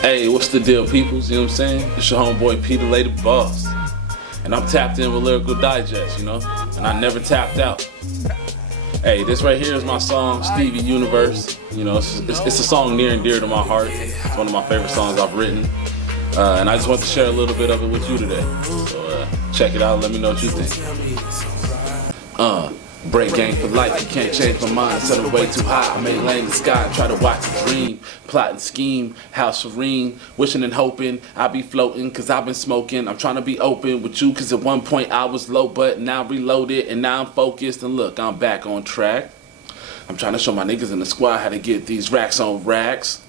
Hey, what's the deal, peoples? You know what I'm saying? It's your homeboy Pedalay the Boss. And I'm tapped in with Lyrical Digest, you know? And I never tapped out. Hey, this right here is my song, Stevie Universe. You know, it's a song near and dear to my heart. It's one of my favorite songs I've written. And I just want to share a little bit of it with you today. So check it out, let me know what you think. Break game for life, you can't change my mind. Set it way too high, I may lay in the sky. Try to watch a dream, plot and scheme. How serene, wishing and hoping I be floating, cause I've been smoking. I'm trying to be open with you, cause at one point I was low, but now reloaded and now I'm focused. And look, I'm back on track. I'm trying to show my niggas in the squad how to get these racks on racks.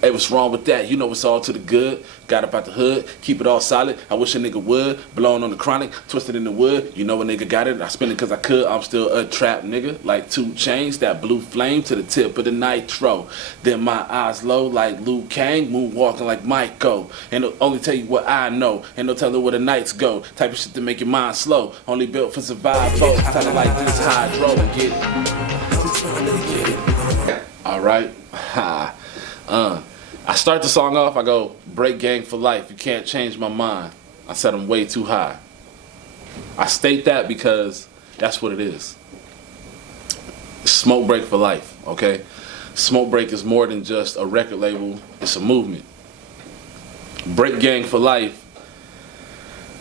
Hey, what's wrong with that? You know it's all to the good. Got up out the hood, keep it all solid. I wish a nigga would. Blowing on the chronic, twisted in the wood. You know a nigga got it. I spin it cause I could. I'm still a trap nigga. Like 2 chains, that blue flame to the tip of the nitro. Then my eyes low like Liu Kang, moonwalking like Michael. And it'll only tell you what I know. And no telling where the nights go. Type of shit to make your mind slow. Only built for survival. Kinda like this hydro. Get it. Alright. Ha. I start the song off, I go, break gang for life, you can't change my mind. I said I'm way too high. I state that because that's what it is. Smoke break for life, okay? Smoke break is more than just a record label, it's a movement. Break gang for life,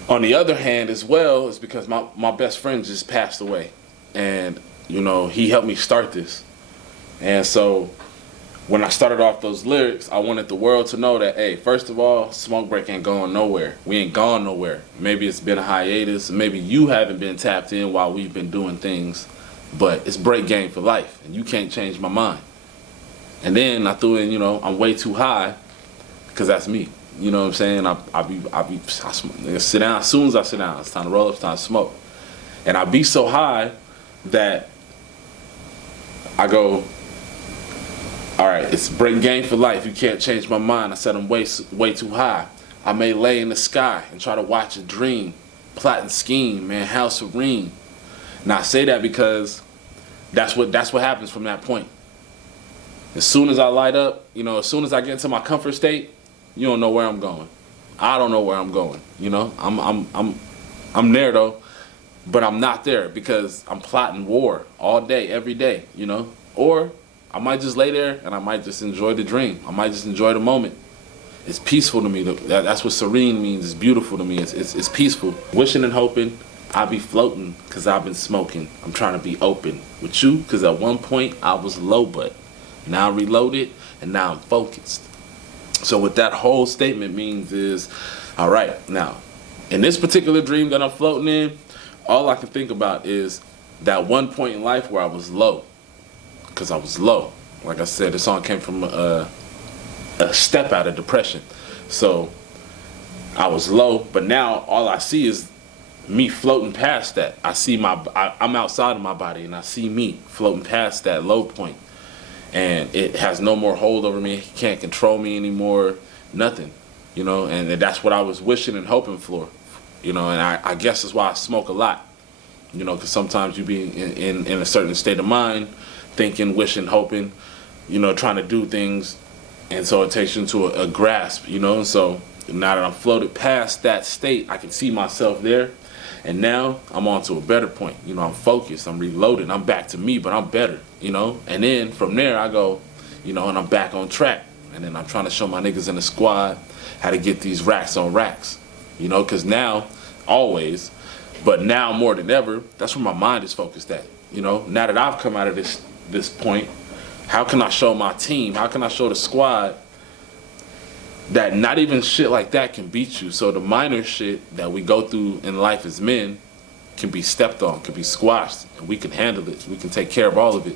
on the other hand as well, is because my best friend just passed away. And, you know, he helped me start this. And so, when I started off those lyrics, I wanted the world to know that, hey, first of all, smoke break ain't going nowhere. We ain't gone nowhere. Maybe it's been a hiatus. Maybe you haven't been tapped in while we've been doing things. But it's break game for life, and you can't change my mind. And then I threw in, you know, I'm way too high, because that's me. You know what I'm saying? I sit down. As soon as I sit down, it's time to roll up, it's time to smoke. And I be so high that I go, all right, it's break game for life. You can't change my mind. I said I'm way too high. I may lay in the sky and try to watch a dream, plot and scheme, man. How serene. Now I say that because that's what happens from that point. As soon as I light up, you know, as soon as I get into my comfort state, you don't know where I'm going. I don't know where I'm going. You know, I'm there though, but I'm not there because I'm plotting war all day, every day. You know, or I might just lay there and I might just enjoy the dream. I might just enjoy the moment. It's peaceful to me. That's what serene means. It's beautiful to me. It's peaceful. Wishing and hoping I be floating because I've been smoking. I'm trying to be open with you because at one point I was low, but now I'm reloaded and now I'm focused. So what that whole statement means is, all right, now, in this particular dream that I'm floating in, all I can think about is that one point in life where I was low. Because I was low. Like I said, the song came from a step out of depression. So I was low, but now all I see is me floating past that. I see I'm outside of my body and I see me floating past that low point. And it has no more hold over me. He can't control me anymore. Nothing. You know, and that's what I was wishing and hoping for. You know, and I guess that's why I smoke a lot. You know, because sometimes you be in a certain state of mind, thinking, wishing, hoping, you know, trying to do things, and so it takes you into a grasp, you know. And so now that I'm floated past that state, I can see myself there, and now I'm on to a better point. You know, I'm focused, I'm reloaded, I'm back to me, but I'm better, you know. And then from there I go, you know, and I'm back on track, and then I'm trying to show my niggas in the squad how to get these racks on racks, you know, because now, always, but now more than ever, that's where my mind is focused at, you know. Now that I've come out of this point, how can I show my team, how can I show the squad that not even shit like that can beat you? So the minor shit that we go through in life as men can be stepped on, can be squashed, and we can handle it, we can take care of all of it.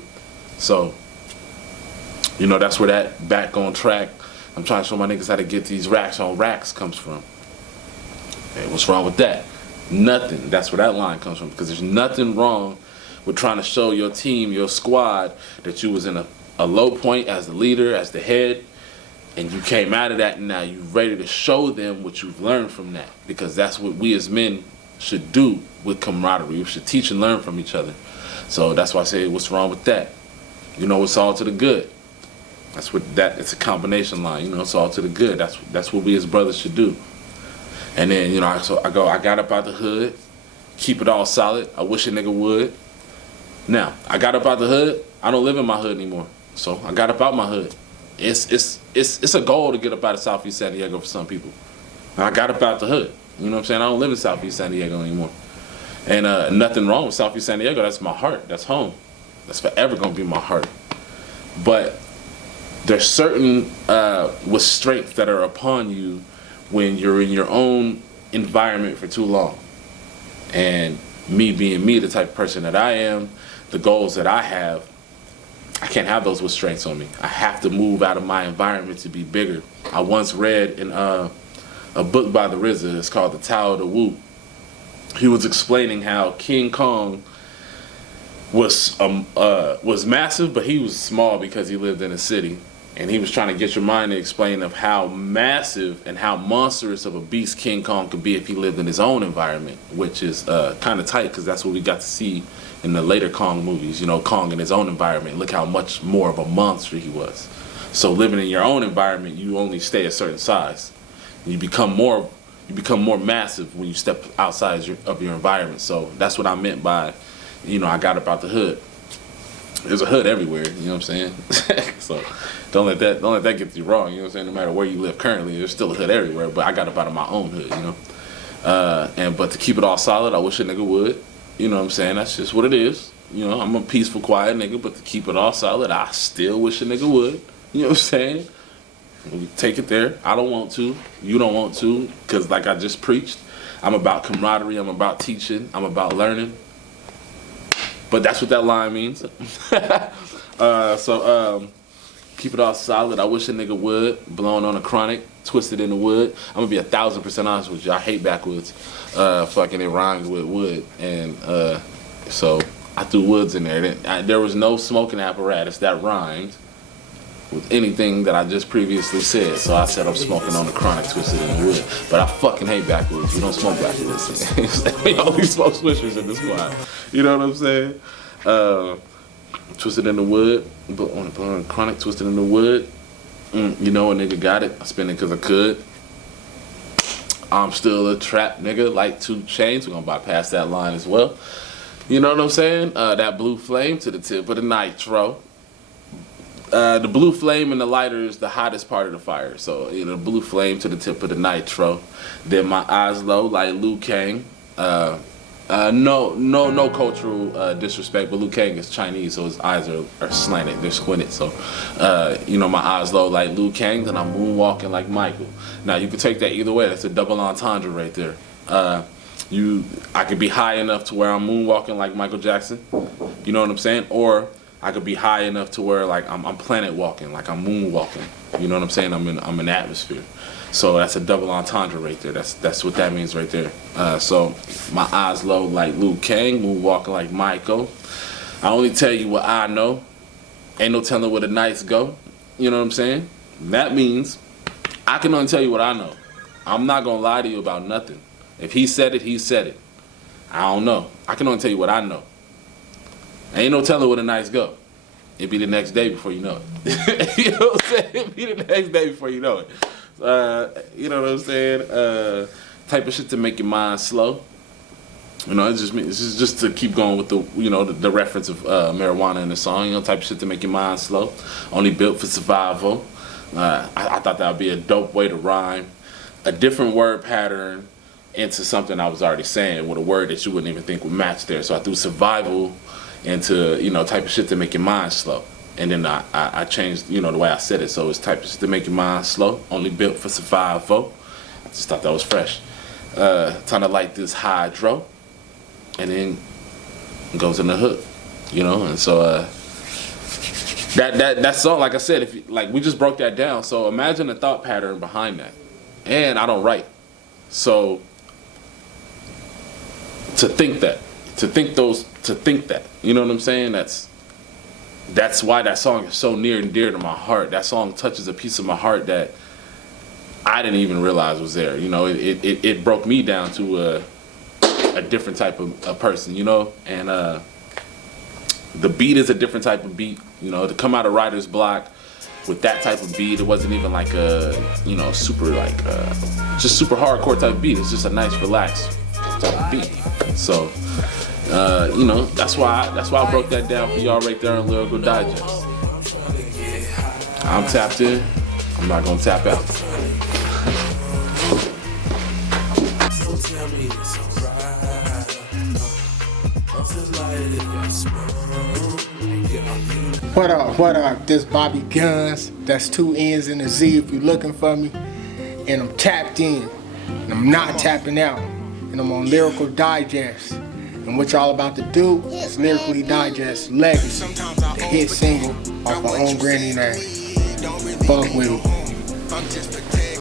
So, you know, that's where that back on track, I'm trying to show my niggas how to get these racks on racks comes from. Hey, what's wrong with that? Nothing. That's where that line comes from, because there's nothing wrong with trying to show your team, your squad, that you was in a low point as the leader, as the head, and you came out of that and now you're ready to show them what you've learned from that, because that's what we as men should do with camaraderie. We should teach and learn from each other. So that's why I say, what's wrong with that? You know, it's all to the good. That's what that. It's a combination line, you know. It's all to the good. That's what we as brothers should do. And then, you know, I got up out the hood, keep it all solid. I wish a nigga would. Now, I got up out the hood. I don't live in my hood anymore. So I got up out my hood. It's a goal to get up out of Southeast San Diego for some people. And I got up out the hood. You know what I'm saying? I don't live in Southeast San Diego anymore. And nothing wrong with Southeast San Diego. That's my heart. That's home. That's forever gonna be my heart. But there's certain restraints that are upon you when you're in your own environment for too long. And me being me, the type of person that I am, the goals that I have, I can't have those restraints on me. I have to move out of my environment to be bigger. I once read in a book by the RZA, it's called The Tao of the Wu. He was explaining how King Kong was massive, but he was small because he lived in a city. And he was trying to get your mind to explain of how massive and how monstrous of a beast King Kong could be if he lived in his own environment, which is kind of tight because that's what we got to see in the later Kong movies. You know, Kong in his own environment, look how much more of a monster he was. So living in your own environment, you only stay a certain size. You become more massive when you step outside of your environment. So that's what I meant by, you know, I got up out the hood. There's a hood everywhere, you know what I'm saying? So don't let that get you wrong, you know what I'm saying? No matter where you live currently, there's still a hood everywhere, but I got up out of my own hood, you know? But to keep it all solid, I wish a nigga would, you know what I'm saying? That's just what it is. You know, I'm a peaceful, quiet nigga, but to keep it all solid, I still wish a nigga would, you know what I'm saying? We take it there. I don't want to, you don't want to, because like I just preached, I'm about camaraderie, I'm about teaching, I'm about learning. But that's what that line means. Keep it all solid. I wish a nigga would. Blowing on a chronic, twisted in the wood. I'm gonna be 1,000% honest with you. I hate backwoods. Fucking it rhymes with wood, and so I threw woods in there. There was no smoking apparatus that rhymed with anything that I just previously said. So I said I'm smoking on the chronic, twisted in the wood. But I fucking hate backwoods. We don't smoke backwoods. We only smoke swishers in this squad. You know what I'm saying? Twisted in the wood, but on the chronic, twisted in the wood. You know a nigga got it. I spend it because I could. I'm still a trap nigga like 2 Chainz. We're gonna bypass that line as well. You know what I'm saying? That blue flame to the tip of the nitro. The blue flame and the lighter is the hottest part of the fire. So, you know, the blue flame to the tip of the nitro. Then my eyes low like Liu Kang. No cultural disrespect, but Liu Kang is Chinese, so his eyes are slanted, they're squinted. So, you know, my eyes low like Liu Kang, then I'm moonwalking like Michael. Now, you can take that either way. That's a double entendre right there. I could be high enough to where I'm moonwalking like Michael Jackson. You know what I'm saying? Or I could be high enough to where like I'm planet walking, like I'm moonwalking. You know what I'm saying? I'm in atmosphere. So that's a double entendre right there. That's what that means right there. So my eyes low like Liu Kang, moonwalking like Michael. I only tell you what I know. Ain't no telling where the nights go. You know what I'm saying? That means I can only tell you what I know. I'm not gonna lie to you about nothing. If he said it, he said it. I don't know. I can only tell you what I know. Ain't no telling where the nights go. It'd be the next day before you know it. You know what I'm saying? It'd be the next day before you know it. You know what I'm saying? Type of shit to make your mind slow. You know, it's just to keep going with the, you know, the reference of marijuana in the song. You know, type of shit to make your mind slow. Only built for survival. I thought that would be a dope way to rhyme a different word pattern into something I was already saying with a word that you wouldn't even think would match there. So I threw survival into, you know, type of shit to make your mind slow. And then I changed, you know, the way I said it. So it's type of shit to make your mind slow. Only built for survival. I just thought that was fresh. Trying to light this hydro. And then it goes in the hook, you know. And so that song, like I said, if you, like we just broke that down. So imagine the thought pattern behind that. And I don't write. So to think that, you know what I'm saying? That's why that song is so near and dear to my heart. That song touches a piece of my heart that I didn't even realize was there. You know, it broke me down to a different type of a person, you know? And the beat is a different type of beat. You know, to come out of writer's block, with that type of beat. It wasn't even like a, you know, super like just super hardcore type beat. It's just a nice relaxed type of beat. So you know, that's why I broke that down for y'all right there on Lyrical Digest. I'm tapped in. I'm not gonna tap out. What up, what up? This Bobby Guns. That's 2 N's and a Z if you're looking for me. And I'm tapped in. And I'm not tapping out. And I'm on Lyrical Digest. And what y'all about to do is Lyrically Digest Legacy, the hit single off my own granny name. Fuck with me.